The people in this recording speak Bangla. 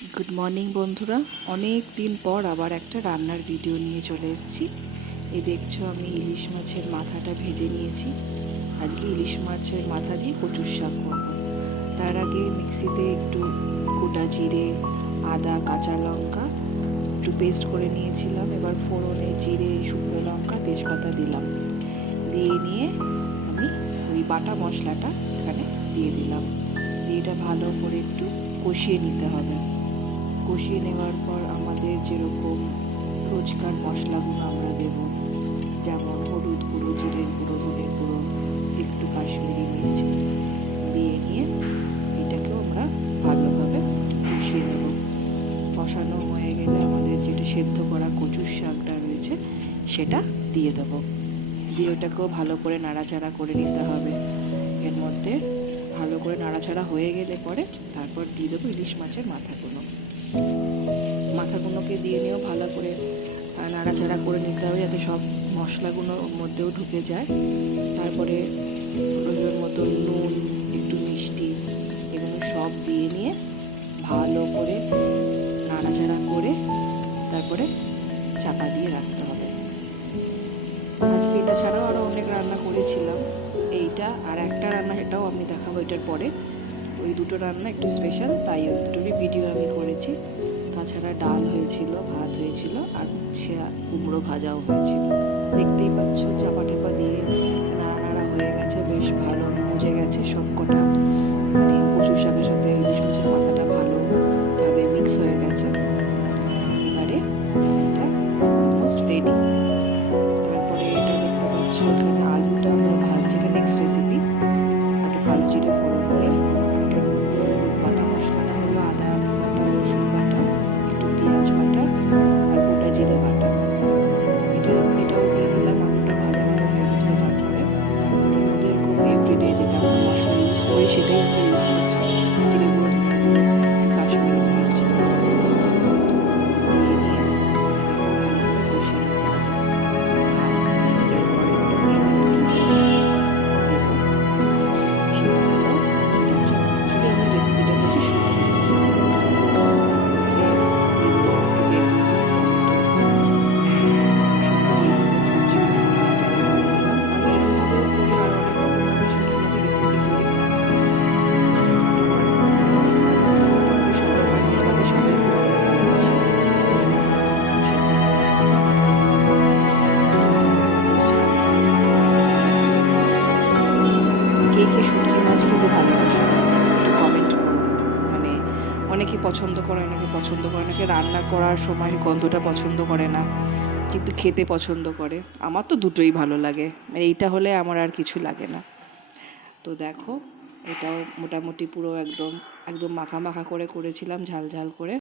গুড মর্নিং বন্ধুরা, অনেক দিন পর আবার একটা রান্নার ভিডিও নিয়ে চলে এসেছি। এই দেখছো আমি ইলিশ মাছের মাথাটা ভেজে নিয়েছি। আজকে ইলিশ মাছের মাথা দিয়ে কচুর শাক করব। তার আগে মিক্সিতে একটু গোটা জিরে, আদা, কাঁচা লঙ্কা একটু পেস্ট করে নিয়েছিলাম। এবার ফোড়নে জিরে, শুকনো লঙ্কা, তেজপাতা দিলাম। দিয়ে নিয়ে আমি ওই বাটা মশলাটা এখানে দিয়ে দিলাম। দিয়ে এটা ভালো করে একটু কষিয়ে নিতে হবে। কষিয়ে নেওয়ার পর আমাদের যেরকম রোজকার মশলাগুলো আমরা দেব, যেমন হলুদ গুঁড়ো, জিরের গুঁড়ো, ধনের গুঁড়ো, একটু কাশ্মীরি মির্চ দিয়ে নিয়ে এটাকেও আমরা ভালোভাবে কষিয়ে নেব। কষানো হয়ে গেলে আমাদের যেটা সেদ্ধ করা কচুর শাকটা রয়েছে সেটা দিয়ে দেবো। দিয়ে ওটাকেও ভালো করে নাড়াচাড়া করে নিতে হবে। এর মধ্যে ভালো করে নাড়াচাড়া হয়ে গেলে পরে তারপর দিয়ে দেবো ইলিশ মাছের মাথাগুলোকে দিয়ে নিয়েও ভালো করে নাড়াচাড়া করে নিতে হবে, যাতে সব মশলাগুলো ওর মধ্যেও ঢুকে যায়। তারপরে প্রয়োজন মতো নুন, একটু মিষ্টি, এগুলো সব দিয়ে নিয়ে ভালো করে নাড়াচাড়া করে তারপরে চাপা দিয়ে রাখতে হবে। আজকে এটা ছাড়াও আরও অনেক রান্না করেছিলাম। এইটা আর একটা রান্না, সেটাও আমি দেখাবো এটার পরে। ওই দুটো রান্না একটু স্পেশাল, তাই ওই দুটোরই ভিডিও আমি করেছি। তাছাড়া ডাল হয়েছিল, ভাত হয়েছিল, আর উচ্ছে কুমড়ো ভাজাও হয়েছিল। দেখতেই পাচ্ছ চাপা টেপা দিয়ে নাড়া হয়ে গেছে, বেশ ভালো মজে গেছে সব কটা। মানে কচুর শাকের সাথে ইলিশ মাছের মাথাটা ভালোভাবে মিক্স হয়ে গেছে। এবারে এটা অলমোস্ট রেডি। তারপরে এটা দেখতে পাচ্ছ এখানে আলুটা আমরা ভাজছি, এটা নেক্সট রেসিপি। একটু কালো জিরে ফোড়ন দিয়ে এটার মধ্যে বাটা মশলাটা হলো আদা বাটা, রসুন বাটা, একটু পেঁয়াজ বাটা আর গোটা জিরে বাটা। এটাও দিয়ে দিলাম। আলুটা ভাজা হয়ে গেছিলো। তারপরে এর মধ্যে এরকম এভরিডে যেটা আমরা মশলা ইউজ করি সেটাই আমরা ইউজ করছি। জিরে গুঁড়ো, ধনে গুঁড়ো, কাশ্মীরি মির্চ দিয়ে নিয়ে এটাকে ভালো করে কষিয়ে নিতে হবে। আর এরপরে একটা মেন ইনগ্রিডিয়েন্টস দেবো, সেটা হলো অ্যাকচুয়ালি আমি রেসিপিটা করছি শুকিয়ে দিচ্ছি। তার মধ্যে দিয়ে দিলাম একটু বেগুন, টমেটো, সব দিয়ে দিলে সবজিগুলো নাড়াচাড়া করে নিলাম। আমি এরকমভাবেও করি, আর অনেক রকমভাবে ছোটো ছোটো রেসিপি করি। মানে আমার বলতে মোটামুটি সবাই বানিয়ে আমাদের সবাই খুব ভালোবাসে। শুকনো মাছের ডাল সেদ্ধ করে নিয়েছি, এবার দিয়ে দিলাম। এটা একদম বেশ ঝাল ঝাল পাতলা পাতলা করে করবো। কে কে শুটকি মাছ খেতে ভালোবাসো একটু কমেন্ট করো। মানে অনেকে পছন্দ করে, অনেকে পছন্দ করে, অনেকে রান্না করার সময় গন্ধটা পছন্দ করে না, কিন্তু খেতে পছন্দ করে। আমার তো দুটোই ভালো লাগে, মানে এইটা হলে আমার আর কিছু লাগে না। তো দেখো, এটাও মোটামুটি পুরো একদম একদম মাখা মাখা করে করেছিলাম, ঝাল ঝাল করে।